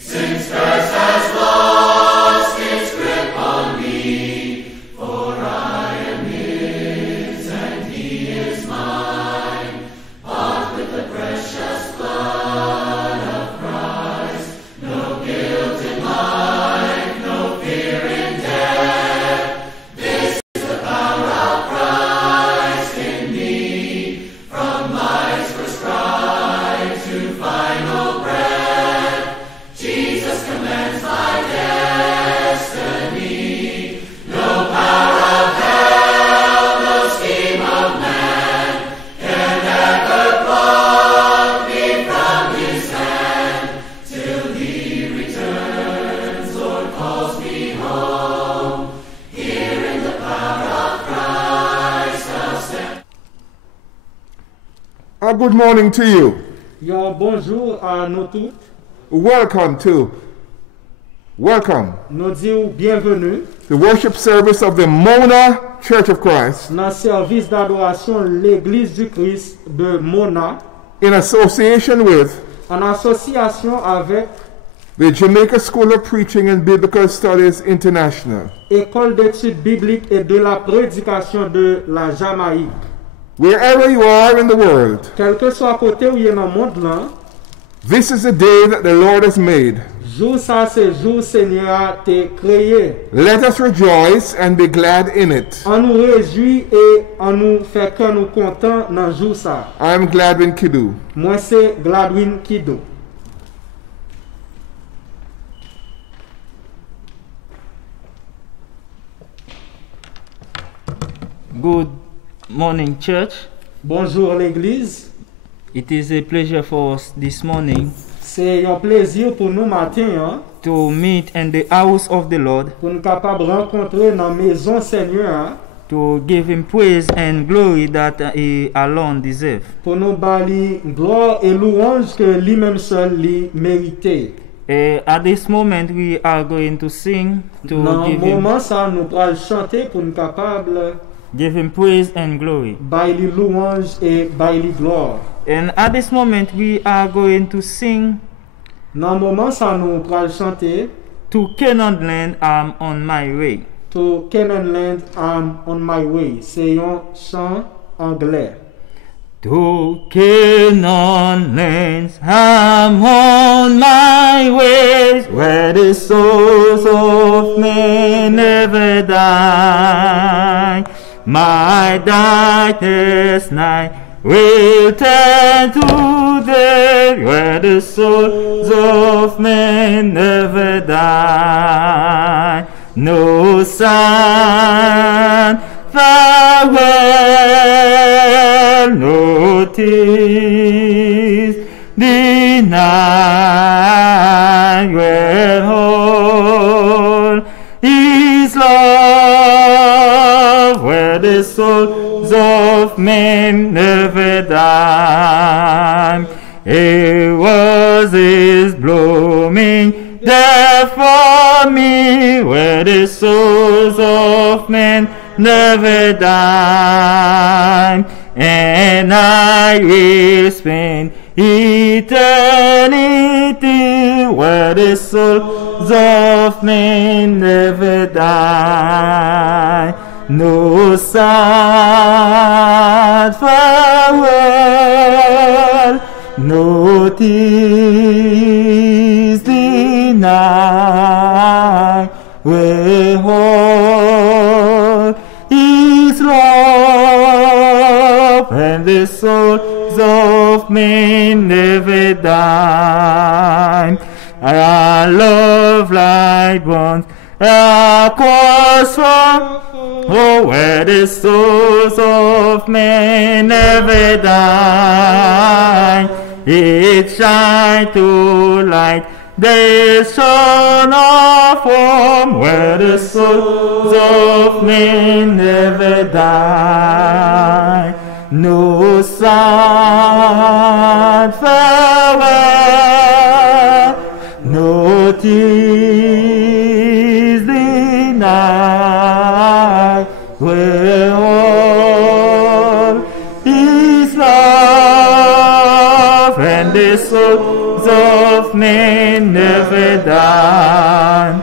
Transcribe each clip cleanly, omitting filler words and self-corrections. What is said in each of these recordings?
Since curse has lost good morning to you. Yo, bonjour à nous tous. Welcome Nous disons bienvenue the worship service of the Mona Church of Christ dans le service d'adoration l'Église du Christ de Mona in association with en association avec the Jamaica School of Preaching and Biblical Studies International. École d'études bibliques et de la prédication de la Jamaïque. Wherever you are in the world, Quel que soit côté où il y a dans le monde là, this is the day that the Lord has made. jour ça c'est jour Seigneur a été créé. Let us rejoice and be glad in it. On nous réjouit et on nous fait que nous contents dans jour ça. I'm Gladwin Kidu. Moi c'est Gladwin Kido. Good morning, church. Bonjour l'église. It is a pleasure for us this morning C'est un plaisir pour nous matin hein, to meet in the house of the Lord pour nous capables de rencontrer dans la maison Seigneur hein, to give him praise and glory that he alone deserves. pour nous bali gloire et louange que lui-même seul lui mérité. At this moment, we are going to sing to Dans le give him, moment ça nous allons chanter pour nous capables give him praise and glory. bailler louange et bailler gloire. And at this moment, we are going to sing Dans le moment ça nous allons chanter To Canaan Land, I'm on my way. To Canaan Land I'm on my way. C'est un chant anglais. To Canaan lands, I'm on my way, where the souls of men never die. My darkest night will turn to day, where the souls of men never die. No sun, farewell, no tears, the night where all is love, where the souls of men never die. It was his blooming there for me, where the souls of men never die, and I will spend eternity where the souls of men never die. No sad farewell, no tears denied, where all is love, and the souls of men never die. Our love light once across from, oh, where the souls of men never die. It shine to light the sun of home, where the souls of men never die. No sad farewell, no tears denied, where all is love, and the souls of men never die.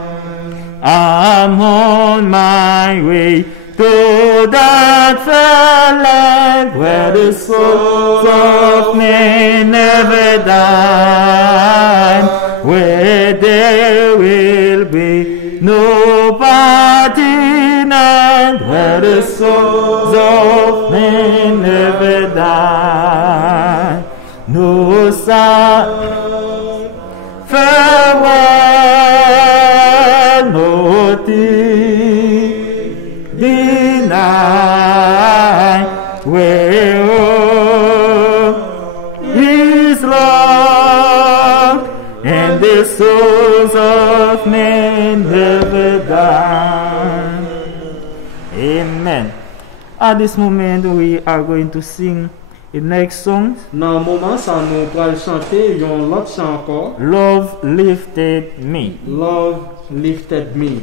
I'm on my way to that fair land, where the souls of men never die, where there will be no parting end, where the souls of men never die. No sad farewell, no tears denied, where all is love, and the souls of men never die. Amen. At this moment, we are going to sing The next song, Dans le moment, ça nous va chanter yon l'autre chant encore. Love Lifted Me. Love lifted me.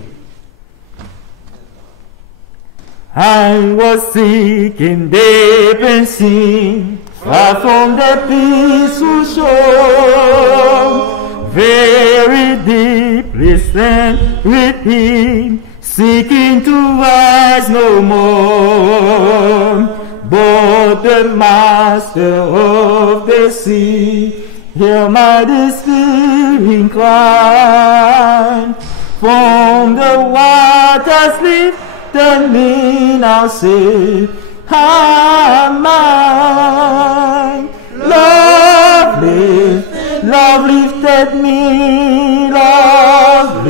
I was sick in deep and sin, far from the peaceful shore, very deeply stand with him, seeking to rise no more. But the master of the sea, hear my despairing cry. From the waters lifted me, now say, I'm mine. Love lifted me, love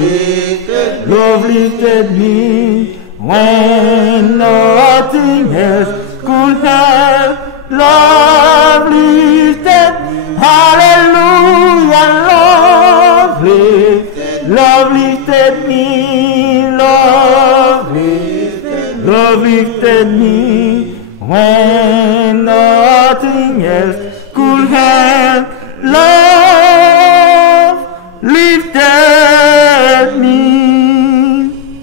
lifted me, when nothing else could help. Love lifted, hallelujah, love lifted me, love lifted me, when nothing else could help. Love lifted me.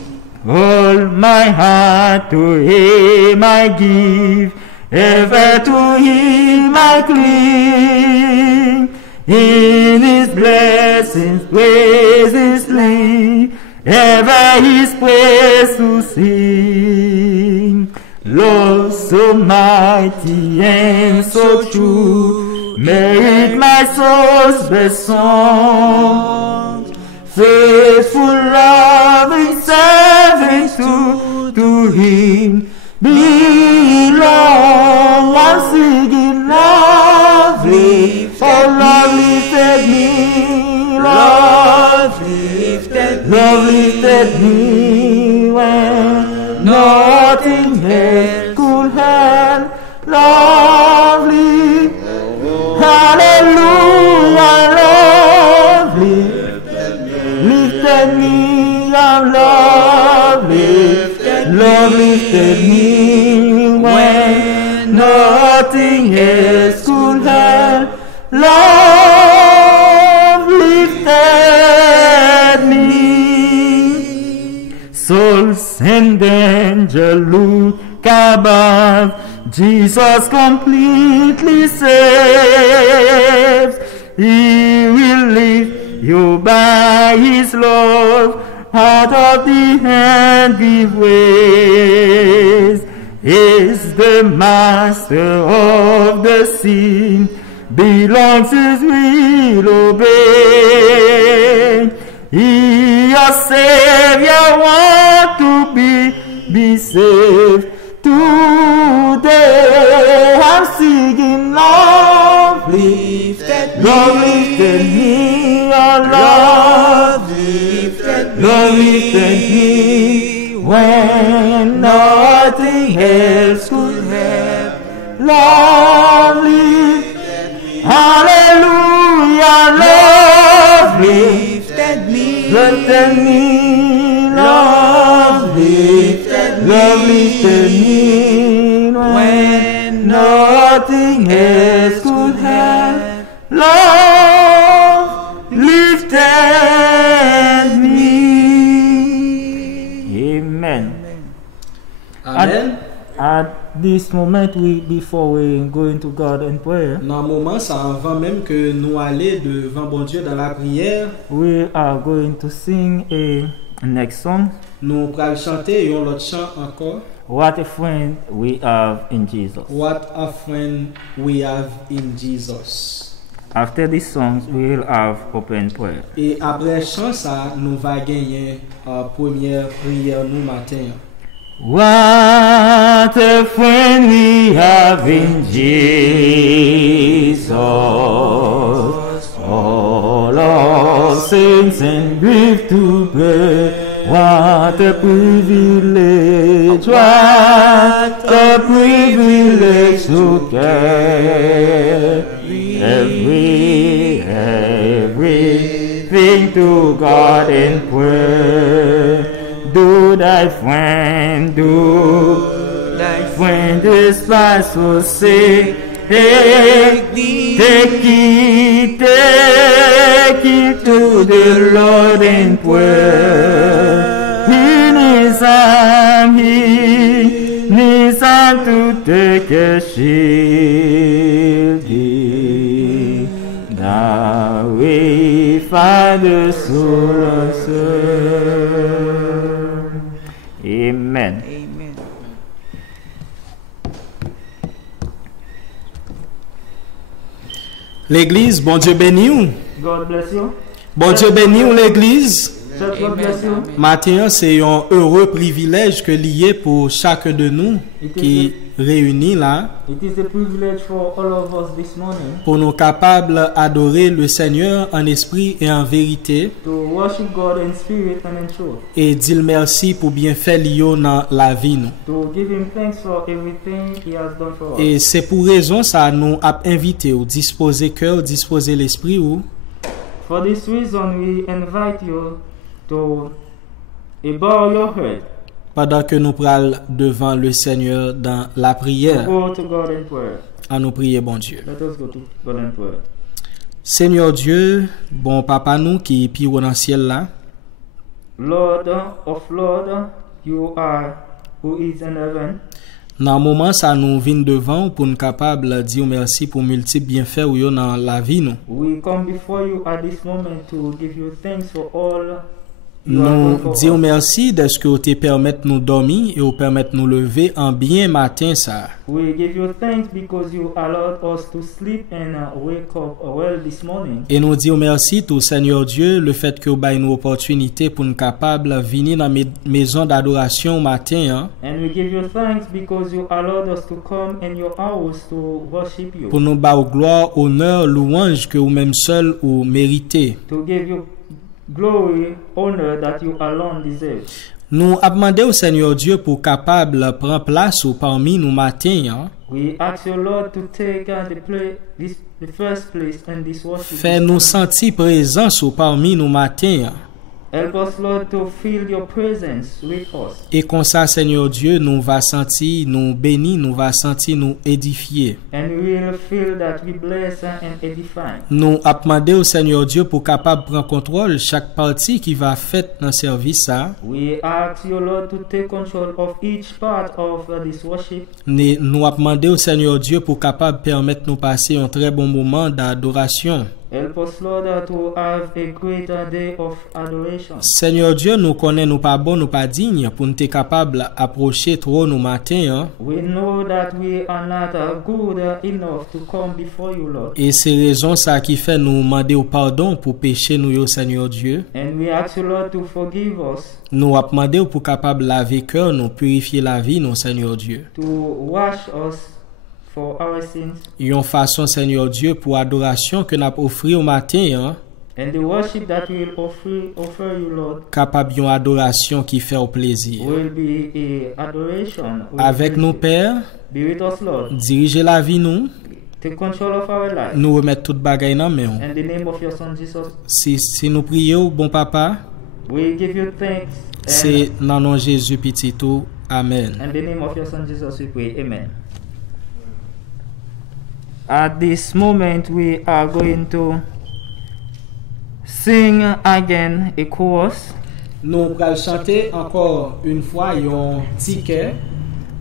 All my heart to him I give, ever to him I cling. In his blessings, praises lead, ever his praise to sing. Love so mighty and so true, merit my soul's best song. Faithful, loving, serving to him belong. I'm singing lovely, oh love lifted me, love lifted me, when nothing else could help. Lovely, hallelujah, lovely lifted me, I'm love lifted me, when nothing else could help. Love lifted me. Souls and angels look above, Jesus completely saves. He will lift you by his love out of the envy ways. Is the master of the sea, belongs his will obey. He, your Savior, want to be saved today. I'm singing love lifted me, oh love lifted me, when nothing else could help. Love lifted me, hallelujah, love lifted me, love lifted me, when nothing else could help. Love lifted me. Amen. Amen. At this moment, before we go into God in prayer, Dans le moment, ça avant même que nous allions devant bon Dieu dans la prière, we are going to sing a next song. nous allons chanter un autre chant encore. What a friend we have in Jesus. What a friend we have in Jesus. After these songs, we will have open prayer. Et après chant ça, nous va gagner première prière nous matin. What a friend we have in Jesus. All our sins and grief to bear. What a privilege, what a privilege to carry everything to God in prayer. Do thy friend despise forsake, Take it to the Lord in prayer. He needs time to take a shield. Now we find the source. Amen. Amen. L'église, bon Dieu béni ou? God bless you. Bon Dieu béni ou l'église? Church, God bless you. Matin, c'est un heureux privilège que lié pour chacun de nous qui réunit là It is a privilege for all of us this morning pour nous capables d'adorer le Seigneur en esprit et en vérité to worship God in spirit and in truth, et dire merci pour bien faire lié dans la vie nous. to give Him thanks for everything He has done for us. Et c'est pour raison ça nous a invité ou disposer cœur, disposer l'esprit ou For this reason, we invite you to bow your head, pendant que nous prenons devant le Seigneur dans la prière, go to God in prayer. à nous prier bon Dieu. Let us go to God in prayer. Seigneur Dieu, bon papa nous qui pire dans le ciel là, Lord of Lord, you are who is in heaven. dans le moment ça nous vient devant pour nous capable dire merci pour multiples bienfaits ou yo dans la vie nous. We come before you at this moment to give you thanks for all you have done Nous for disons us. merci de ce que vous te permettre nous dormir et vous permettre nous lever en bien matin ça. We give you thanks because you allowed us to sleep and wake up well this morning. Et nous disons merci tout Seigneur Dieu le fait que vous avez une opportunité pour nous capable venir dans la maison d'adoration matin hein, And we give you thanks because you allowed us to come in your house to worship you. pour nous battre gloire, honneur, louange que vous-même seul vous méritez. To give you glory, honor that you alone deserve. Nous avons demandé au Seigneur Dieu pour capable prendre place ou parmi nous matin hein, We ask you, Lord, to take the first place in this worship. faire nous sentir présence ou parmi nous matin hein. Help us, Lord, to feel your presence with us. Et comme ça Seigneur Dieu nous va sentir nous bénir, nous va sentir nous édifier. And we will feel that we bless and edify. Nous avons demandé au Seigneur Dieu pour capable prendre contrôle chaque partie qui va faite dans le service ça. We ask you, Lord, to take control of each part of this worship. Nous avons demandé au Seigneur Dieu pour capable permettre nous passer un très bon moment d'adoration. Help us, Lord, to have a greater day of adoration. Seigneur Dieu, nous connaissons nous pas bon, nous pas digne pour nous être capable approcher trop nous matin hein. We know that we are not good enough to come before you, Lord. Et c'est raison ça qui fait nous demander au pardon pour pécher nous yo Seigneur Dieu. And we ask you, Lord, to forgive us, Nous avons demandé pour capable laver cœur, nous purifier la vie nous Seigneur Dieu. to wash us for our sins. Une façon Seigneur Dieu pour adoration que nous avons offert au matin hein. And the worship that we will offer you, Lord, Capable une adoration qui fait au plaisir. will be a adoration. will Avec be- nous Père, Be with us, Lord. diriger la vie nous, Take control of our life. nous remettre toute bagaille dans main. In the name of your Son, Jesus, Si nous prions bon papa, we give you thanks. And c'est dans le nom de Jésus petit tout. Amen. in the name of your Son, Jesus, we pray. Amen. At this moment, we are going to sing again a chorus. Nous allons chanter encore une fois un ticket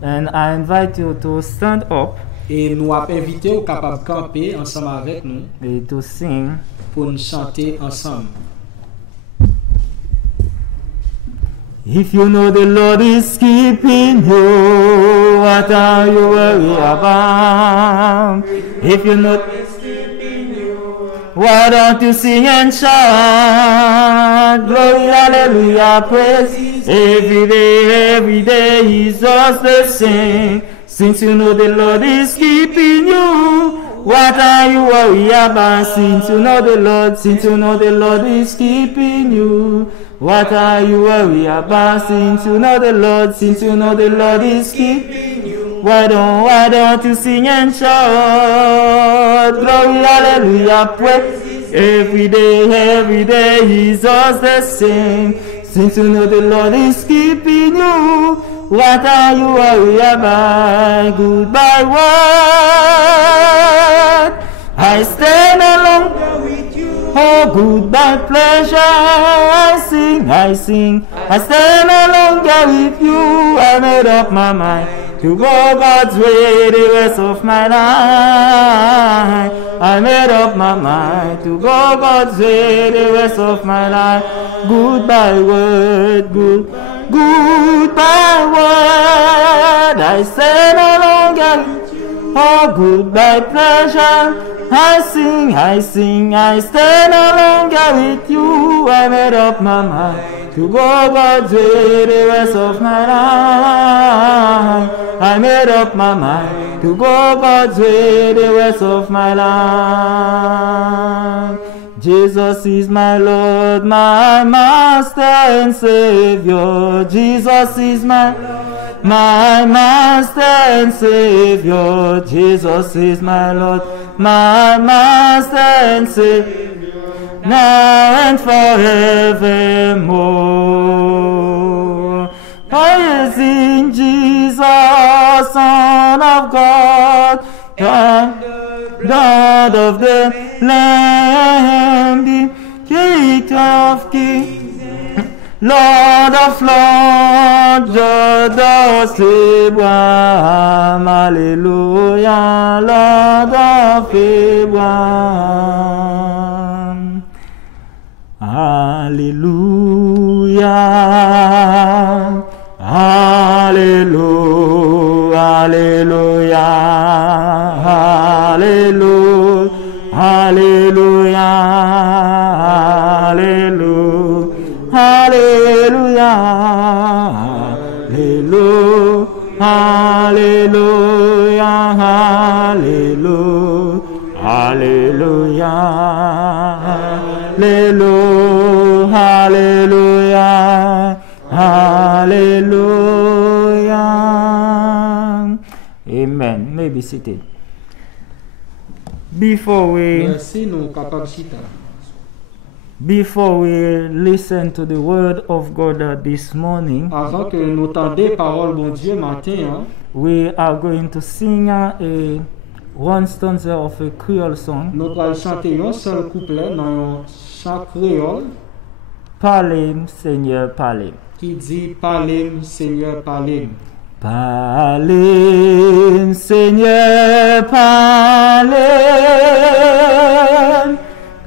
And I invite you to stand up et nous avons invité au capable camper ensemble avec nous to sing. pour nous chanter ensemble. If you know the Lord is keeping you, what are you worried about? If you know He's keeping you, why don't you sing and shout? Glory, hallelujah, praise. Every day is just the same. Since you know the Lord is keeping you, what are you worried about? Since you know the Lord is keeping you. What are you worried about? Since you know the Lord is keeping you. Why don't you sing and shout? Glory, hallelujah, praise. Every day is just the same. Since you know the Lord is keeping you. what are you worried about? Goodbye word, I stand alone with you. Oh, goodbye pleasure, I sing, I stand alone with you. I made up my mind to go God's way the rest of my life. I made up my mind to go God's way the rest of my life. Goodbye word, goodbye word, I stand alone with you. Oh, goodbye pleasure, I sing, I stand alone with you. I made up my mind to go God's way the rest of my life. I made up my mind to go God's way the rest of my life. Jesus is my Lord, my Master and Savior. Jesus is my Master and Savior. Jesus is my Lord, my Master and Savior, now and forevermore. Praise in Jesus, Son of God, God of the Lamb, the King of Kings, Lord of Lords, Lord of Abraham, Hallelujah, Lord of Abraham, Hallelujah, Hallelujah, Hallelujah, Hallelujah, Hallelujah, Hallelujah, Hallelujah, Hallelujah, Hallelujah, Hallelujah, Hallelujah. Amen. You may be seated. Before we listen to the word of God this morning, Avant que nous entendions parole bon Dieu matin, we are going to sing one stanza of a Creole song. nous allons chanter un seul couplet dans un chant créole Parlez, Seigneur, parlez. qui dit parlez, Seigneur, parlez. Parlez, Seigneur, parlez.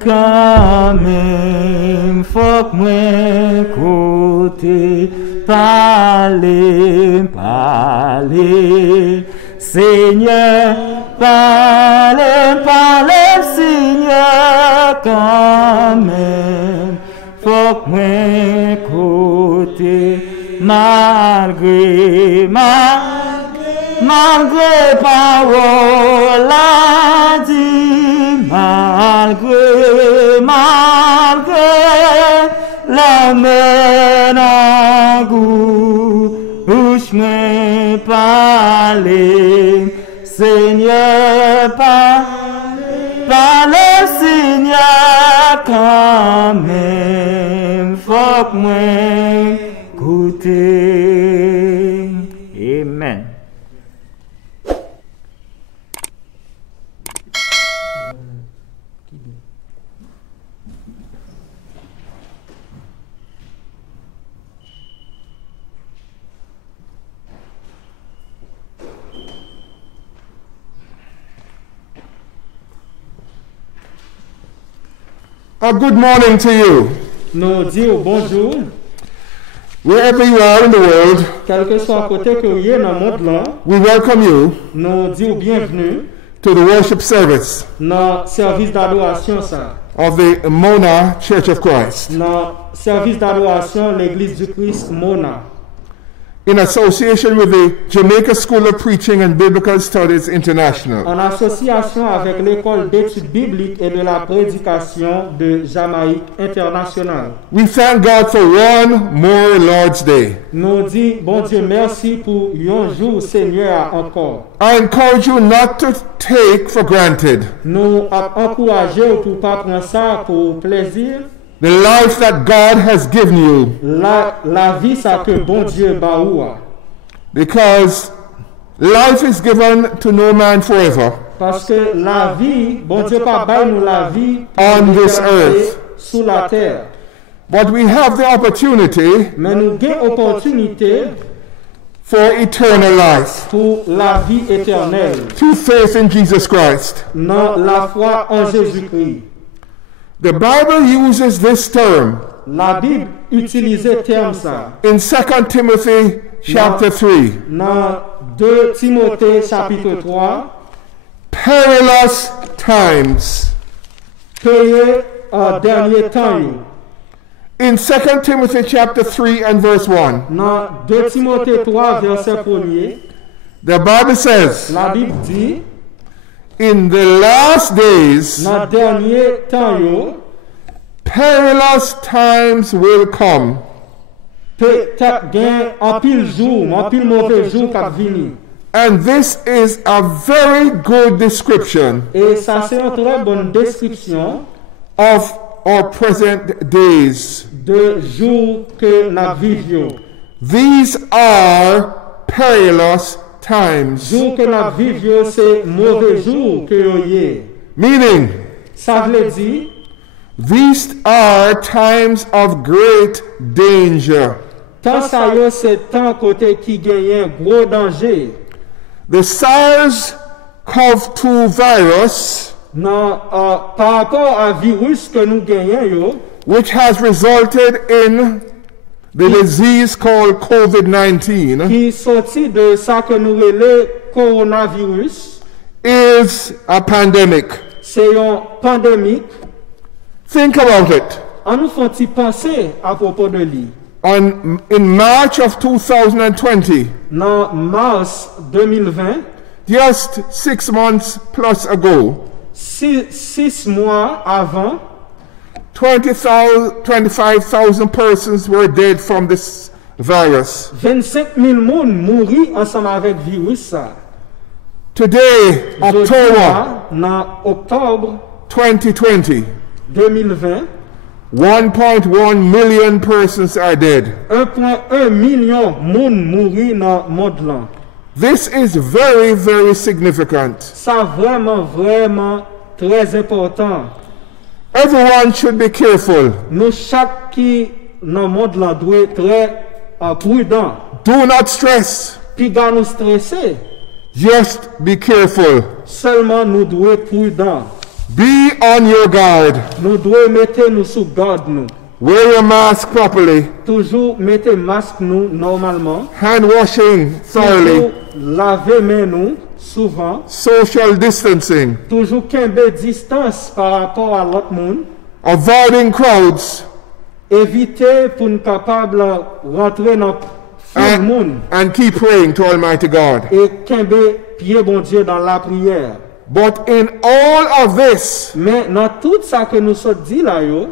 Quand même, faut que moi côté. Parlez, parlez, Seigneur, parlez, parlez, Seigneur, quand même. Faut que moi côté. Malgré parole a dit, malgré la main en gouche me parler, Seigneur, parle, Seigneur, quand même, faut que moi écouter. Amen. A good morning to you. Nous disons bonjour, Wherever you are in the world, quel que soit côté que vous êtes dans le monde là, we welcome you nous disons bienvenue to the worship service dans le service d'adoration ça. of the Mona Church of Christ Dans le service d'adoration l'Église du Christ Mona, in association with the Jamaica School of Preaching and Biblical Studies International. en association avec l'école d'études bibliques et de la prédication de Jamaïque internationale. We thank God for one more Lord's Day. Nous disons bon Dieu merci pour un jour Seigneur encore. I encourage you not to take for granted Nous encourageons pour pas prendre ça pour plaisir. the life that God has given you. La vie ça que bon Dieu baoua. Because life is given to no man forever Parce que la vie, bon Dieu pas bail nous la vie on this earth. sous la terre. But we have the opportunity Mais nous avons opportunité for eternal life pour la vie éternelle through faith in Jesus Christ. dans la foi en Jésus-Christ. The Bible uses this term La Bible utilise le terme ça in 2 Timothy chapter 3. dans 2 Timothée chapitre 3, Perilous times. payé en dernier temps. In 2 Timothy chapter 3 and verse 1, Dans 2 Timothée 3, verset 1er, the Bible says, la Bible dit, in the last days, dans dernier temps, yo, perilous times will come. peut-être gain en pile jour, en pile mauvais jour qui vini. And this is a very good description Et ça, c'est une très bonne description of our present days. de jours que nous vivions. These are perilous times. Jours que nous vivions, c'est mauvais jours que nous y. Meaning, Ça veut dire, these are times of great danger. tant ça y est, c'est tant côté qui gagne un gros danger. The SARS-CoV-2 virus, Non, par rapport à virus que nous gagnons, yo, which has resulted in the disease called COVID-19, qui sorti de ça que nous relève coronavirus, is a pandemic. c'est une pandémie. Think about it. On nous fait penser à propos de lui. In March of 2020, Dans mars 2020, just 6 months plus ago, 6 mois avant, 25,000 persons were dead from this virus. 25 000 personnes mourent ensemble avec le virus. Ça. Today, October Dans octobre 2020, 2020, 1.1 million persons are dead. 1,1 million de personnes mourent dans le monde. Là. This is very, very significant. Ça vraiment, vraiment très important. Everyone should be careful. Nous, chaque qui dans le monde là, doit être très prudent. Do not stress. Puis, quand nous stresser, Just be careful. seulement nous devons être prudents. Be on your guard. Nous devons mettre nous sous garde. Nous. Wear your mask properly. Toujours mettre masque nous normalement. Hand washing Toujours thoroughly. laver main nous souvent. Social distancing. Toujours qu'un distance par rapport à l'autre monde. Avoiding crowds. Éviter pour nous capable rentrer dans le monde. And keep praying to Almighty God. Et qu'un pied bon Dieu dans la prière. But in all of this, Mais dans tout ça que nous sommes dit là, yo,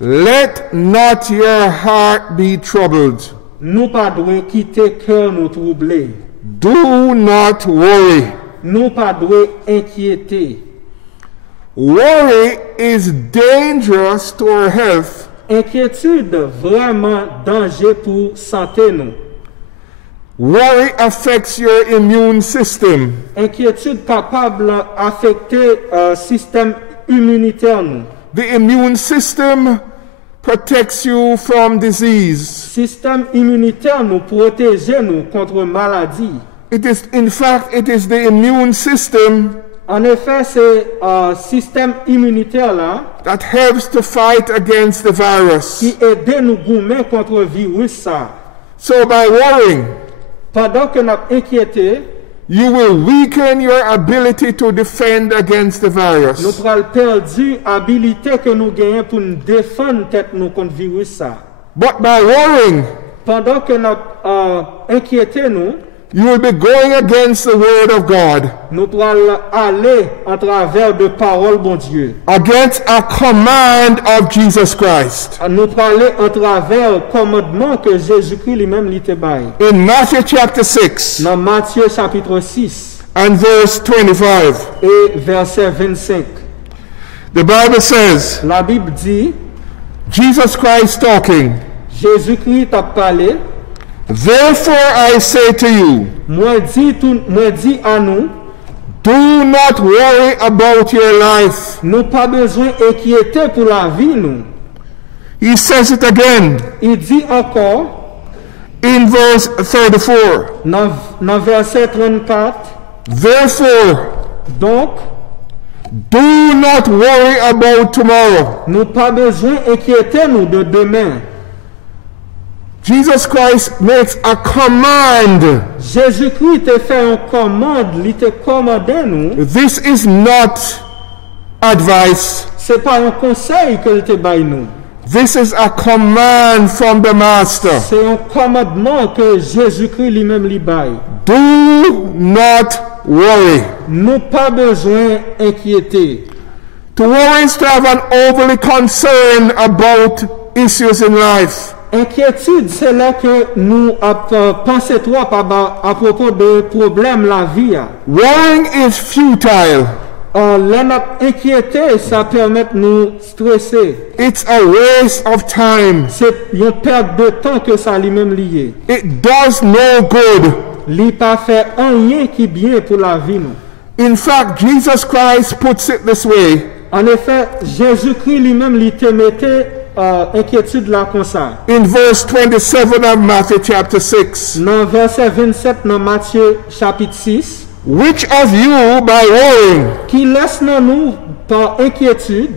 let not your heart be troubled. nous pas devons quitter cœur nous troubler. Do not worry. Nous pas devons inquiéter. Worry is dangerous to our health Inquiétude vraiment danger pour santé nous. Worry affects your immune system. Inquiétude capable affecter système immunitaire nous. The immune system protects you from disease. Système immunitaire nous protège nous contre maladie. It is the immune system En effet, c'est système immunitaire là that helps to fight against the virus. qui aide nous gommer contre le virus ça. So by worrying, Pendant que nous inquiété, you will weaken your ability to defend against the nous virus. pral perdu habilité que nous gagnons pour nous défendre tête nous contre le virus ça. But by worrying, Pendant que nous inquiété nous, you will be going against the word of God, nous pral aller en travers de parole bon Dieu. against a command of Jesus Christ. Nous pral aller en travers le commandement que Jésus-Christ lui-même lui te bail. In Matthew chapter 6 Dans Matthieu chapitre 6 and verse 25, et verset 25. the Bible says, La Bible dit, Jesus Christ talking, Jésus-Christ a parlé, Therefore I say to you, Moi dit à nous, do not worry about your life. nous pas besoin d'inquiéter pour la vie nous. He says it again Il dit encore in verse 34. dans verset 34, Therefore, donc do not worry about tomorrow. nous pas besoin d'inquiéter nous de demain. Jesus Christ makes a command. Jésus-Christ te fait une commande, il te commande nous. This is not advice. C'est pas un conseil que il te baille nous. This is a command from the Master. C'est un commandement que Jésus-Christ lui-même lui baille. Do not worry. Nous pas besoin d'inquiéter. To worry is to have an overly concern about issues in life. Inquiétude, c'est là que nous pensons trop à propos de problèmes la vie. Worrying is futile. L'inquiété, ça permet de nous stresser. It's a waste of time. C'est une perte de temps que ça lui-même lié. It does no good. Il pas fait rien qui bien pour la vie. Nous. In fact, Jesus Christ puts it this way. En effet, Jésus-Christ lui-même lui te mettait inquiétude là comme ça. In verse 27 of Matthew chapter 6. Dans verset 27 dans Matthieu chapitre 6. Which of you, by worrying, Qui laisse nous par inquiétude,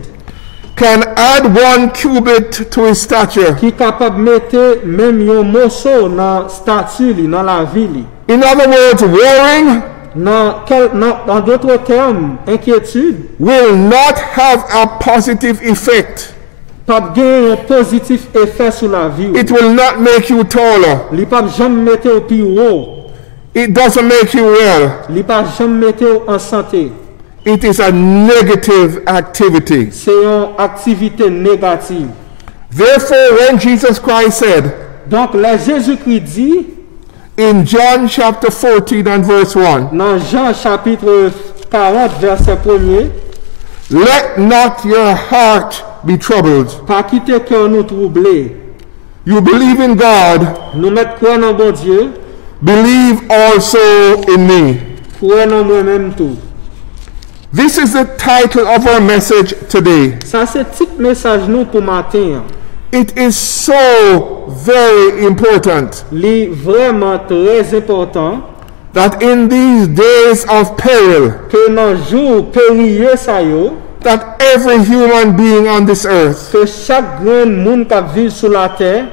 can add 1 cubit to his stature? qui est capable de mettre même un morceau dans la statue, dans la ville. In other words, worrying Dans d'autres termes, inquiétude, will not have a positive effect. pas gagner un positif effet sur la vie. It will not make you taller. Il pas jamais mettre au plus haut. It doesn't make you well. Il pas jamais mettre en santé. It is a negative activity. C'est une activité négative. Therefore, when Jesus Christ said Donc, là, Jésus-Christ dit, in John chapter 14 and verse 1, dans Jean chapitre 40, verset 1er, let not your heart be troubled. pas quitter cœur nous troublé. You believe in God, Nous mettons croire dans bon Dieu, believe also in me. croire dans moi-même tout. This is the title of our message today. Ça, c'est petit message nous pour matin. It is so very important C'est vraiment très important that in these days of peril, que dans le jour périlleux, ça yo, that every human being on this earth que chaque grand monde qui vit sur la terre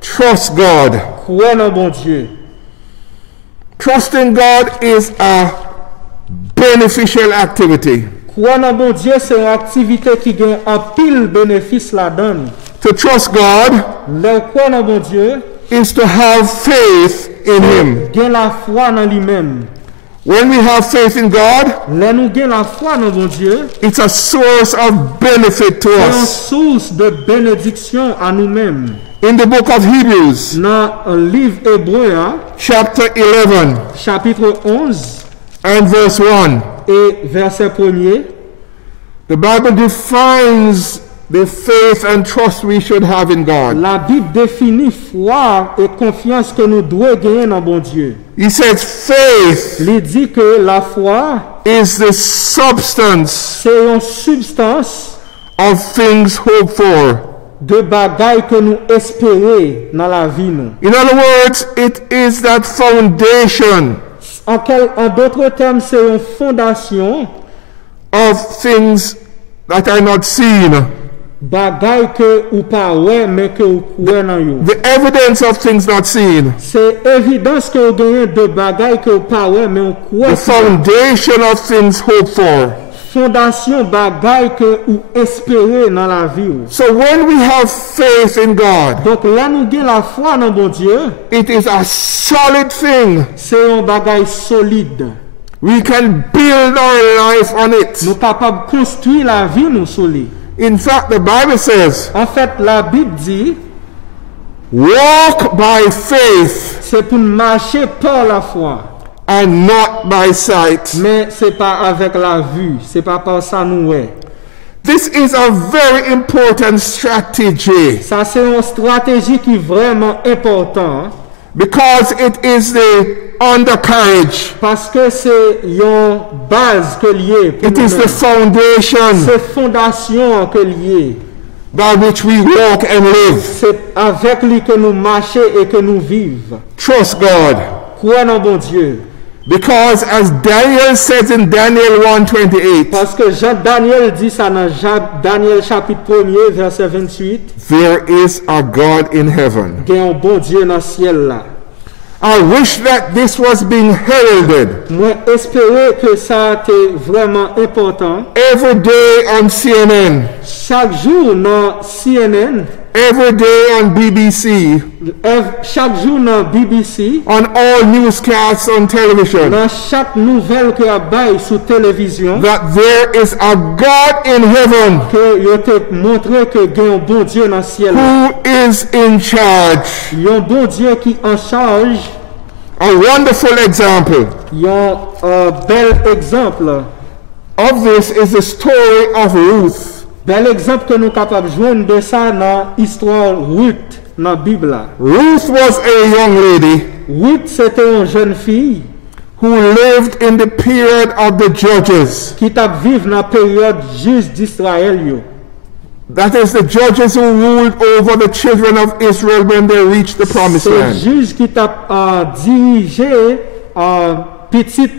trust God. croit dans bon Dieu. Trusting God is a beneficial activity. Croire dans bon Dieu, c'est une activité qui gagne un pile bénéfice là-dedans. To trust God Le croire dans bon Dieu, is to have faith in Him. gagne la foi dans lui-même. When we have faith in God, Là, nous gagnons la foi dans bon Dieu, it's a source of benefit to c'est une us. source de bénédiction à nous-mêmes. In the book of Hebrews, Dans le livre hébreu, chapter 11 chapitre 11 and verse 1, et verset 1er, the Bible defines the faith and trust we should have in God. la Bible définit foi et confiance que nous devons gagner dans bon Dieu. He says faith Il dit que la foi, is the substance c'est une substance of things hoped for. de bagailles que nous espérons dans la vie. Nous. In other words, it is that foundation En d'autres termes, c'est une fondation of things that are not seen. bagailles que ou pas ouais mais que ou croit dans yo. The evidence of things not seen. C'est évidence que vous gagnez de bagailles que ou pas ouais mais on croit. The foundation of things hoped for. Fondation bagaille que ou espérer dans la vie. So when we have faith in God, Donc là nous gagnons la foi dans bon Dieu, it is a solid thing. c'est un bagaille solide. We can build our life on it. Nous capables de construire la vie nous solide. In fact, the Bible says, En fait, la Bible dit, walk by faith c'est pour marcher par la foi, and not by sight. mais c'est pas avec la vue, c'est pas par ça nous ouais. This is a very important strategy Ça c'est une stratégie qui est vraiment importante. because it is the undercarriage. Parce que c'est une base que lié pour It is the nous-mêmes. foundation C'est fondation que lié. by which we walk and live. C'est avec lui que nous marchons et que nous vivons. Trust God. Croyez en bon Dieu. Because as Daniel says in Daniel 1:28, Parce que Jean-Daniel dit ça dans Daniel chapitre 1er, verset 28. there is a God in heaven. Il y a un bon Dieu dans le ciel là. I wish that this was being heralded Moi, espérer que ça était vraiment important. every day on CNN, Chaque jour dans CNN, every day on BBC, chaque jour dans BBC, on all newscasts on television, dans chaque nouvelle que y a bail sur télévision, that there is a God in heaven que yo te montré que y a un bon Dieu dans le ciel. who is in charge. Il y a un bon Dieu qui en charge. A wonderful example Il y a un bel exemple. of this is the story of Ruth. Bel exemple que nous sommes capables de joindre de ça dans l'histoire Ruth dans la Bible. Ruth was a young lady Ruth, c'était une jeune fille who lived in the period of the judges. qui t'a vécu dans la période juge d'Israël. yo. That is the judges who ruled over the children of Israel when they reached the promised C'est le land. juge qui t'a dirigé petit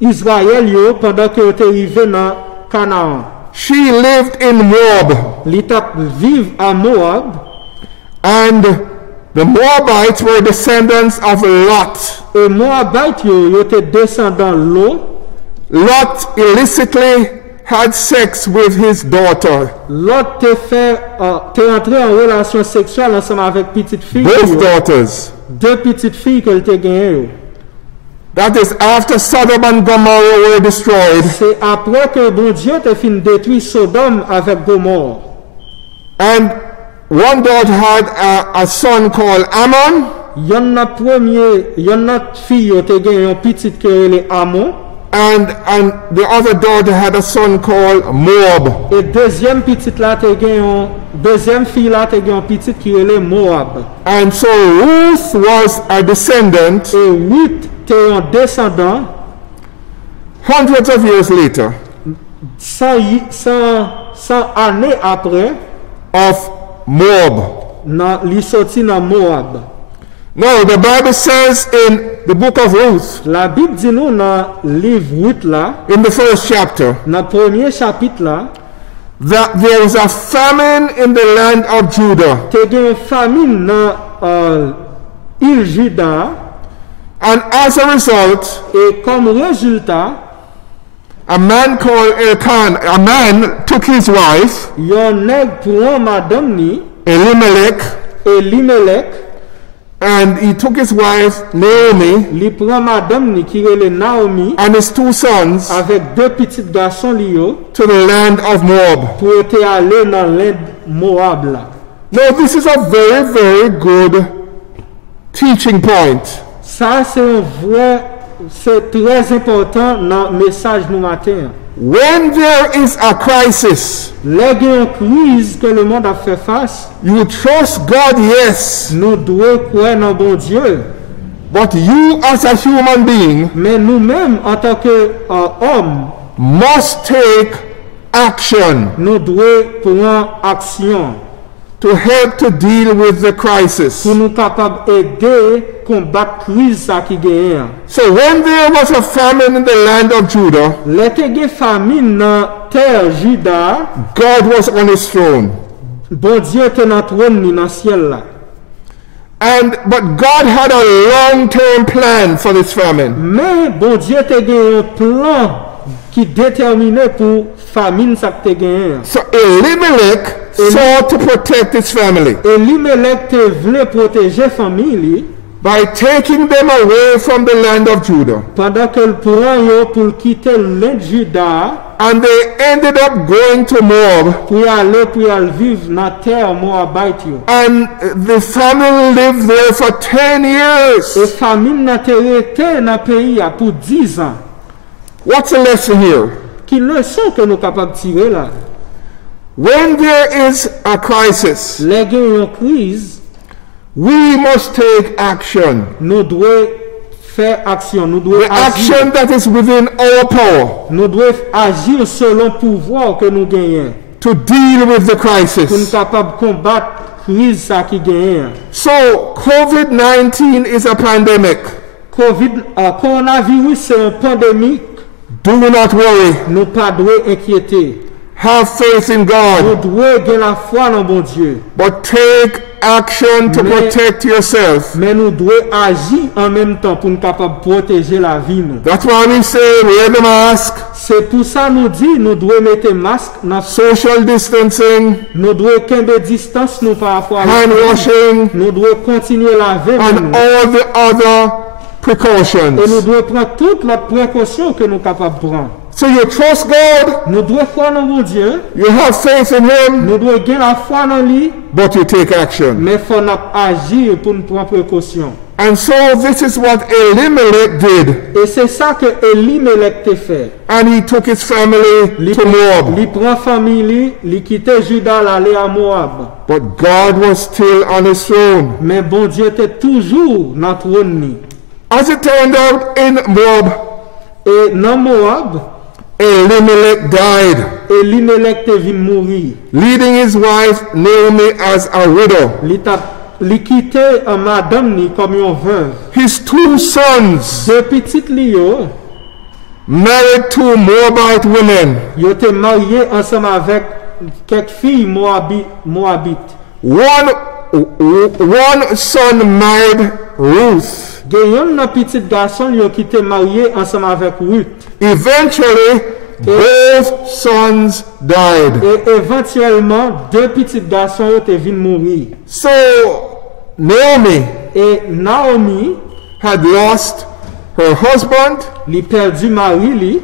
Israël yo, pendant que tu arrivé dans Canaan. She lived in Moab, Il t'a vivre à Moab. and the Moabites were descendants of Lot. Et Moabite yo étaient descendants l'eau. Lot illicitly had sex with his daughter. L'autre t'es entré en relation sexuelle ensemble avec petite fille. Both daughters. Deux petites filles que t'es gagné. That is after Sodom and Gomorrah were destroyed, C'est après que bon Dieu t'a fini détruire Sodome avec Gomorrhe. and one daughter had a son called Ammon, Il y en a fille t'es gagné un petit que les Ammon. and the other daughter had a son called Moab. Et deuxième petite là t'es gagné deuxième fille là t'es gagné un petit qui est Moab. And so Ruth was a descendant Et Ruth t'es un descendant hundreds of years later 100 années après of Moab. dans l'histoire dans Moab. Now the Bible says in the book of Ruth, La Bible dit nous dans le livre Ruth là, in the first chapter, dans le premier chapitre là, that there was a famine in the land of Judah, t'es une famine dans l'île Juda, and as a result, et comme résultat, a man took his wife, yon nèg prend madame ni, Elimelech, Elimelech, and he took his wife Naomi li prend madame ni qui est Naomi, and his two sons avec deux petits garçons li yo, to the land of Moab. pour être allé dans l'île Moab là. Now this is a very, very good teaching point. Ça c'est très important dans le message nous matin. When there is a crisis, Les grandes crises que le monde a fait face, you trust God, yes, nous devons croire dans bon Dieu. but you as a human being Mais nous-mêmes, en tant qu'hommes, must take action nous devons prendre action to help to deal with the crisis. pour nous capables d'aider à combattre la crise qui gagne. So when there was a famine in the land of Judah, Les famine dans la terre Juda, God was on his throne. bon Dieu était dans le trône dans le ciel là. But God had a long-term plan for this famine. Mais bon Dieu était un plan qui déterminé pour famine ça que gagné. So Elimelech sought to protect his family Elimelech te voulait protéger famille by taking them away from the land of Judah. pendant que le prend yo pour quitter l'île Juda And they ended up going to Moab. pour aller vivre dans la terre Moabite yo. And the family lived there for 10 Et years. famine n'a été restée dans le pays pour 10 ans. What's the lesson here? Qui leçon que nous sommes capables de tirer là? When there is a crisis, Les gens ont une crise, We must take action. Nous devons faire action, nous devons The action agir. that is within our power Nous devons agir selon le pouvoir que nous gagnons to deal with the pour nous crisis. capables de combattre la crise ça qui gagne. So, COVID-19 is a pandemic. Coronavirus c'est une pandémie, Do not worry. nous pas devons inquiéter. Have faith in Nous God. devons avoir la foi dans bon Dieu. But take action to Mais- protect yourself. Mais nous devons agir en même temps pour nous capables de protéger la vie. Nous. That's why we say wear the mask, C'est pour ça nous dit nous devons mettre masque, social distancing, nous devons prendre distance nous par rapport à hand washing, nous devons continuer la laver and nous. all the other Et nous precautions. devons prendre toutes les précautions que nous sommes capables de prendre. So you trust God, Nous devons croire dans mon Dieu, you have faith in Him, nous devons gagner la foi dans lui, but you take action. mais il faut agir pour nous prendre précaution. And so this is what Elimelech did. Et c'est ça que Elimelech a fait. And he took his family to Moab. Il prend famille, il quitte Juda, l'aller à Moab. But God was still on his throne. Mais bon Dieu était toujours dans le trône. As it turned out in Moab, Et dans Moab, Elimelech died, Elimelech est venu mourir. leaving his wife Naomi as a widow. Il quitté madame ni comme une veuve. His two sons Deux petites lios, married two Moabite women. ils étaient mariés ensemble avec quelques filles moabites. One son married Ruth. Gayon un petit garçon qui était marié ensemble avec Ruth. Eventually, both sons died. Et éventuellement, deux petits garçons étaient venus mourir. So Naomi Et Naomi, had lost her husband, il perdu mari, li,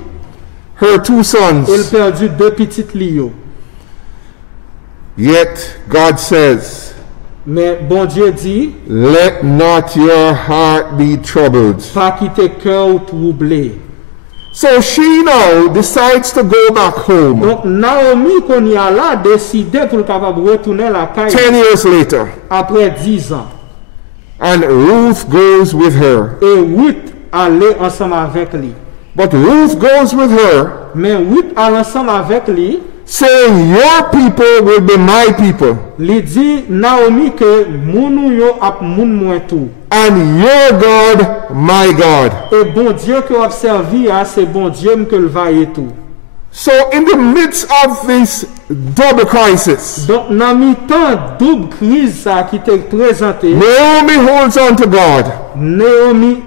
her two et il sons. perdu deux petites lios. Yet God says, Mais bon Dieu dit, let not your heart be troubled. pas quitter cœur troublé. So she now decides to go back home Donc Naomi, qu'on y a là, décidé pour capable retourner à la caille 10 years later. après 10 ans. And Ruth goes with her. Et Ruth allait ensemble avec lui. But Ruth goes with her, Mais Ruth allait ensemble avec lui. saying, your people will be my people, Il dit Naomi que moun yo ap moun mwen tout. and your God, my God. Et bon Dieu que vous servi, c'est bon Dieu que le va et tout. So in the midst of this double crisis, Donc dans mi-temps double crise ça qui t'est présenté, Naomi holds on to God,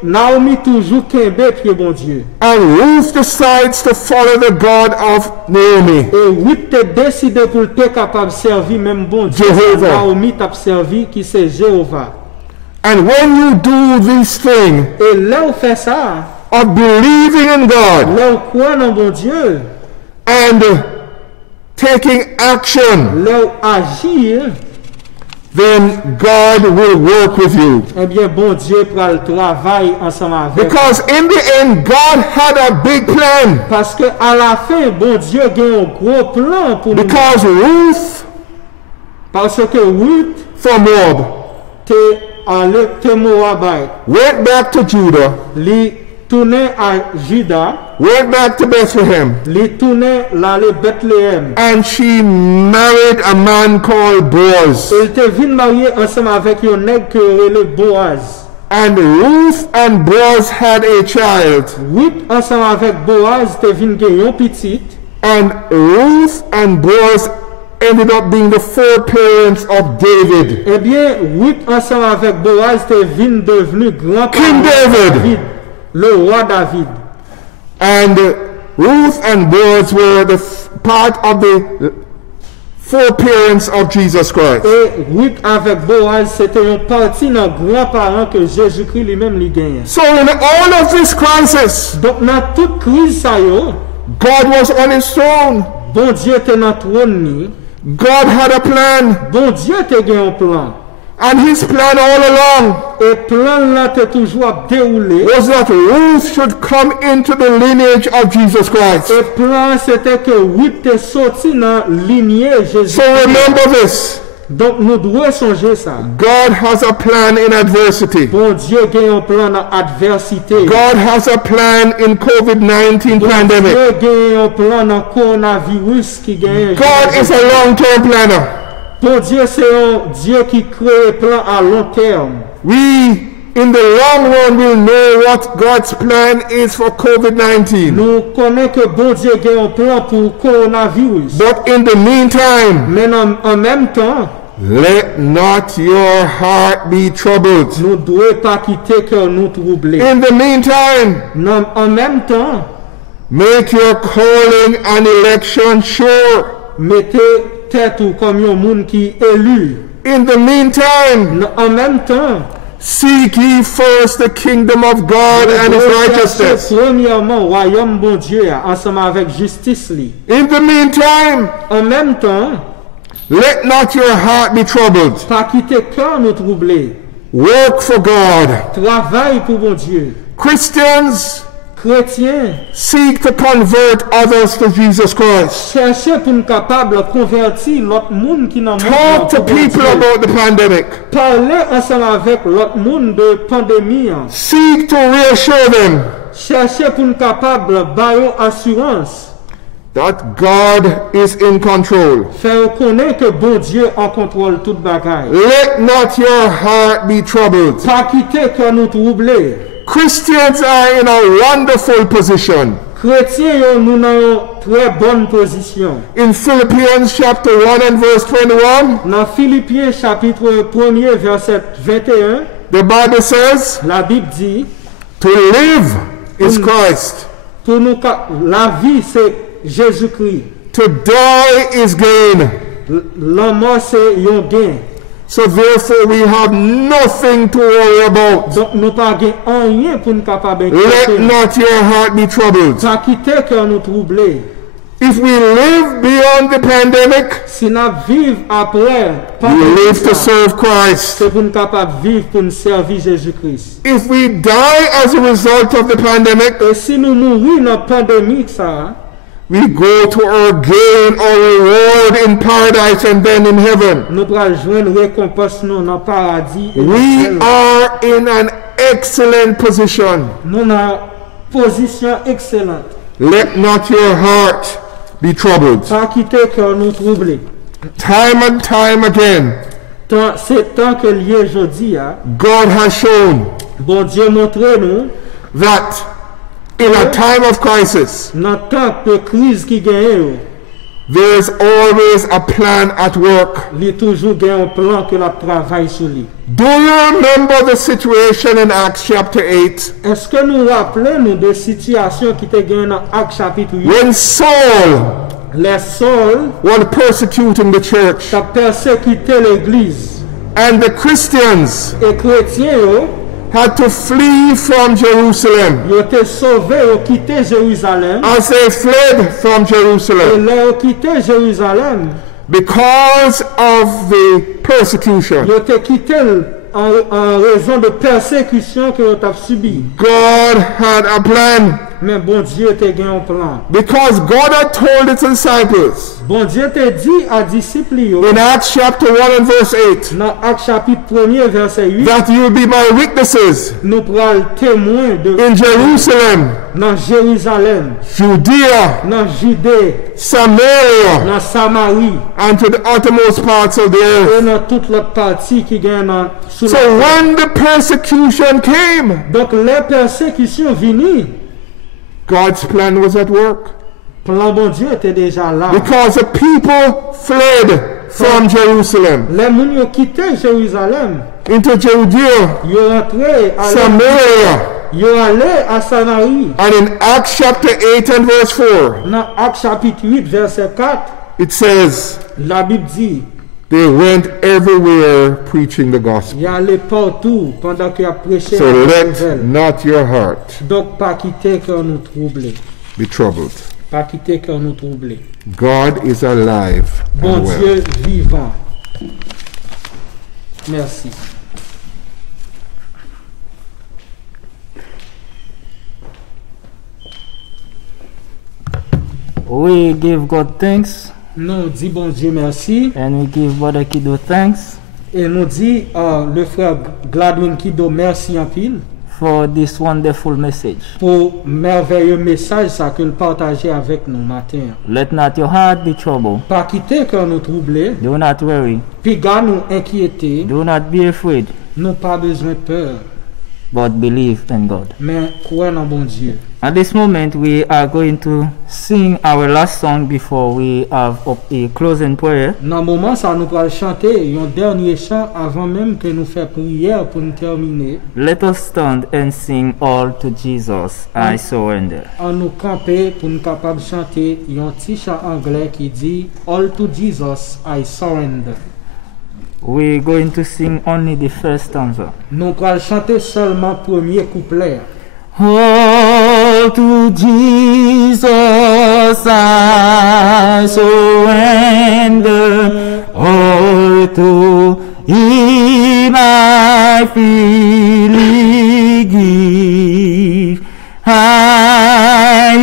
Naomi toujours kembe pied bon Dieu. and Ruth decides to follow the God of Naomi. Et Ruth te décidé pour être capable de servir même bon Dieu. Jéhovah. Naomi t'a servi qui c'est Jéhovah. And when you do this thing Et là où fait ça, of believing in God là où croit dans bon Dieu, and taking action, là où agir, then God will work with you. eh bien bon Dieu prend le travail ensemble avec. Because in the end, God had a big plan. Parce que à la fin, bon Dieu a un gros plan pour nous. Because Ruth Parce que Ruth from Moab te Moabite, went back to Judah, li tourné à Juda, went back to Bethlehem, li tourné l'aller Bethléem. and she married a man called Boaz. Il te venu marier ensemble avec un nègre que le Boaz. And Ruth and Boaz had a child. Ruth ensemble avec Boaz te venu gagner un petit. And Ruth and Boaz ended up being the foreparents of David. Eh bien, Ruth ensemble avec Boaz te venu devenu grand King David. le roi David. And Ruth and Boaz were the part of the foreparents of Jesus Christ. Et Ruth avec Boaz, c'était une partie dans grands-parents que Jésus-Christ lui-même lui gagnait. So in all of this crisis, Donc, dans toute crise, ça yo, God was on his throne. bon Dieu était dans le trône, ni. God had a plan. Bon Dieu te gagné un plan. And his plan all along Et plan là te toujours déroulé. was that Ruth should come into the lineage of Jesus Christ. Et plan c'était que Ruth te sorti dans lignée Jésus. So remember this. Donc nous devons songer ça. God has a plan in adversity. Bon Dieu a un plan dans l'adversité. God has a plan in COVID-19 pandemic. Dieu a un plan dans le coronavirus qui gagne. God is a long-term planner. Bon Dieu, c'est un Dieu qui crée un plan à long terme. We, in the long run, will know what God's plan is for COVID-19. Nous connaissons que bon Dieu a un plan pour le coronavirus. But in the meantime, Mais en même temps, let not your heart be troubled. nous ne devons pas quitter que nous troubler. In the meantime, En même temps, make your calling and election sure. mettez tête ou comme un monde qui est élu. In the meantime, En même temps, seek ye first the kingdom of God and his righteousness. premièrement, royaume bon Dieu, ensemble avec justice. In the meantime, En même temps, let not your heart be troubled. pas quitter cœur nous troubler. Work for God. Travail pour bon Dieu. Christians, Chrétiens, seek to convert others to Jesus Christ. cherchez pour nous capables de convertir l'autre monde qui n'a Talk to people about the pandemic. Parlez ensemble avec l'autre monde de pandémie. Seek to reassure them Cherchez pour nous capables de bailler assurance. that God is in control. Faire connaître que bon Dieu en contrôle toute bagaille. Let not your heart be troubled. Pas quitter que nous troubler. Christians are in a wonderful position. Chrétiens, nous dans une très bonne position. In Philippians chapter 1 and verse 21, Dans Philippiens chapitre 1er verset 21, the Bible says, la Bible dit, to live is Christ. pour nous, la vie c'est Jésus-Christ. To die is gain. La mort c'est un gain. So therefore we have nothing to worry about. Donc nous pas gain rien pour nous capables de Let not your heart be troubled. pas quitter que nous troubler. If we live beyond the pandemic, Si nous vivons après, we live to serve Christ. c'est pour nous capables de vivre pour nous servir Jésus-Christ. If we die as a result of the pandemic, Et si nous mourons dans la pandémie, ça, we go to our gain or reward in paradise and then in heaven. nous pourrons joindre récompense nous dans le paradis. Et We are in an excellent position. nous dans une position excellente. Let not your heart be troubled. Pas quitter que nous troubler. Time and time again, C'est tant que lié aujourd'hui, God has shown bon Dieu montre nous, that in a time of crisis, dans le temps de crise qui gagne, there is always a plan at work. il y a toujours un plan que la travaille sur lui. Do you remember the situation in Acts chapter 8 Est-ce que nous rappelons des situations qui étaient gagnées dans Actes chapitre 8? when Saul Les Sauls was persecuting the church ont persécuté l'église. and the Christians Et les chrétiens, had to flee from Jerusalem? ils ont été sauvés, ils ont quitté Jérusalem. As they fled from Et Jerusalem là, ils ont quitté Jérusalem. because of the persecution, Ils ont été quittés en raison de persécution qu'ils ont subi. God had a plan. Mais bon Dieu était gagné un plan. Because God had told his disciples Bon Dieu t'a dit à disciples in Acts chapter 1 and verse 8 dans Actes chapitre 1er verset 8, that you will be my witnesses nous pourrons être témoins de in Jerusalem, dans Jérusalem, Judea, dans Judée, Samaria, dans Samarie and to the uttermost parts of the earth. et dans toute l'autre partie qui gagne dans sous So la when the persecution came, Donc les persécutions venues, God's plan was at work. plan bon Dieu était déjà là. Because the people fled from Jerusalem Les gens ont quitté Jérusalem, into Judea, ils sont rentrés à Samaria, ils sont allés à Samarie. and in Acts chapter 8 and verse 4, Dans Actes chapitre 8 verset 4, it says, la Bible dit, they went everywhere preaching the gospel. il allait partout pendant qu'il a prêché So la let nouvelle. not your heart Donc pas quitter que nous troubler. be troubled. Pas quitter que nous troubler. God is alive Bon and well. Dieu vivant. Merci. We give God thanks Nous dit bon Dieu merci. And we give Brother Kido thanks Et nous dit le frère Gladwin Kido merci en pile for this wonderful message. pour merveilleux message ça que le partager avec nous matin. Let not your heart be troubled. Pas quitter que nous troubler, Do not worry. puis gars nous inquiéter, Do not be afraid, nous pas besoin de peur, but believe in God. mais croire en bon Dieu. At this moment, we are going to sing our last song before we have a closing prayer. Dans le moment ça nous allons chanter un dernier chant avant même que nous fassions prière pour nous terminer. Let us stand and sing All to Jesus, I surrender. En nous camper pour nous capables de chanter un petit chant anglais qui dit All to Jesus I surrender. We're going to sing only the first stanza. Nous allons chanter seulement premier couplet. All to Jesus I surrender, all to Him I freely give. I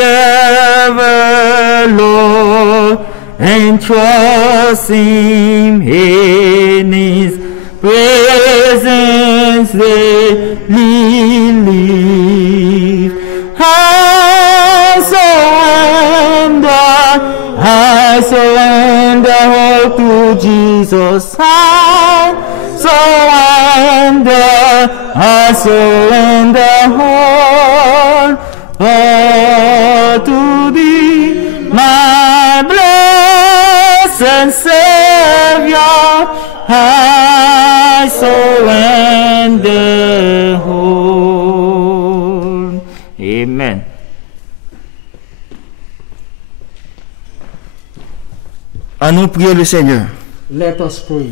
love the Lord and trust Him in His presence daily live. I surrender all to Jesus. I surrender all to Thee, my blessed Savior. I surrender all. Amen. À nous prier le Seigneur. Let us pray.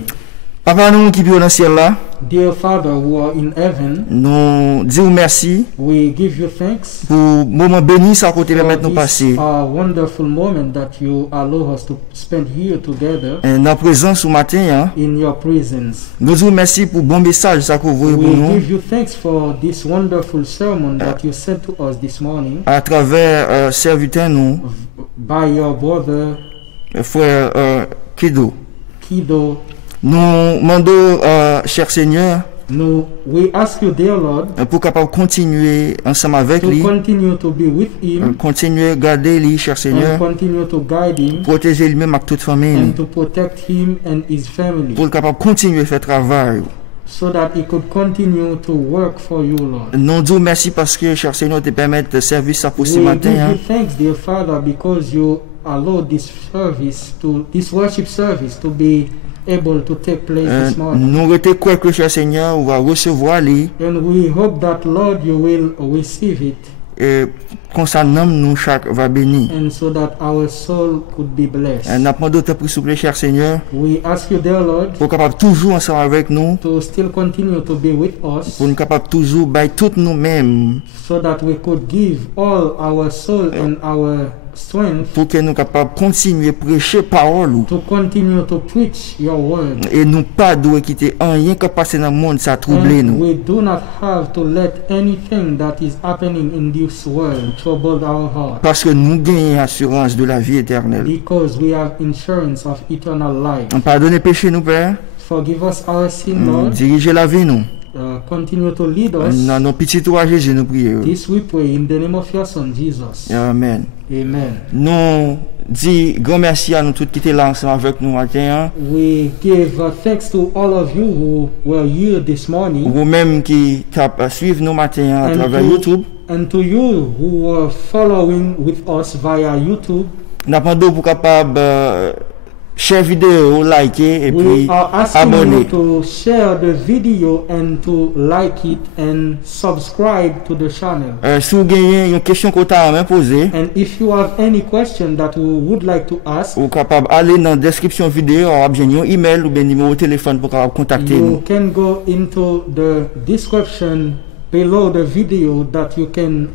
Papa nous qui vivons dans le ciel là, Dear Father who are in heaven, nous disons merci we give you thanks pour le moment béni ça côté for permettre nous this passer. wonderful moment that you allow us to spend here together Dans la présence ce matin, hein, in your presence. nous disons merci pour le bon message ça que vous We pour nous give you thanks for this wonderful sermon that you sent to us this morning à travers serviteur nous, by your brother frère Kido. Kido. Nous demandons, cher Seigneur, We ask you, dear Lord, pour capable continuer ensemble avec to lui, continue to be with him continuer à garder lui, cher and Seigneur, continue to guide him protéger lui-même avec toute famille, and to protect him and his family pour capable continuer à faire travail. so that he could continue to work for you, Lord. Nous disons merci parce que, cher Seigneur, te permettre de servir ça pour ce We matin. give Hein. you thanks, dear Father, because you allowed this worship service to be able to take place this morning. Nous retenons quoi que, cher Seigneur, on va recevoir lui And we hope that, Lord, you will receive it et concernant nous chaque va béni. and so that our soul could be blessed. Nous avons d'autres pour souple, cher Seigneur, We ask you, dear Lord, pour capable toujours ensemble avec nous, to still continue to be with us pour nous capable toujours by tout nous-mêmes, so that we could give all our soul and our strength pour que nous capable continuer à prêcher parole to continue to preach your word. et nous pas doit quitter rien qui passe dans le monde ça troubler And nous. we do not have to let anything that is happening in this world trouble our heart, Parce que nous gagnons assurance de la vie éternelle. because we have insurance of eternal life. Pardonnez péché nous, Père. Forgive us our sin, Lord. Dirigez la vie nous. Continue to lead us. Dans nos petits toits Jésus nous prions. This we pray in the name of your Son, Jesus. Amen. Amen. Nous disons grand merci à nous tous qui étaient là ensemble avec nous matin. We give thanks to all of you who were here this morning, Vous-même qui suivent nous matin à And travers to- YouTube. and to you who were following with us via YouTube. Nous demandons pour capable share vidéo, liker et We puis are asking you abonner. to share the video and to like it and subscribe to the channel. Si vous avez une question que vous avez posée, And if you have any question that we would like to ask, vous êtes capable d'aller dans la description vidéo, ou bien un email ou bien numéro de téléphone pour capable contacter you nous. can go into the description below the video that you can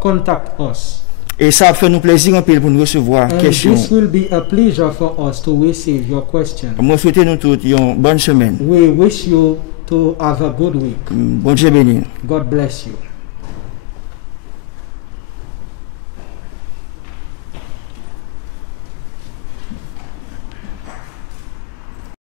contact us. Et ça fait nous plaisir un peu pour nous recevoir And questions. this will be a pleasure for us to receive your question. Moi souhaite nous tous une bonne semaine. We wish you to have a good week. Bon Dieu béni. God bless you.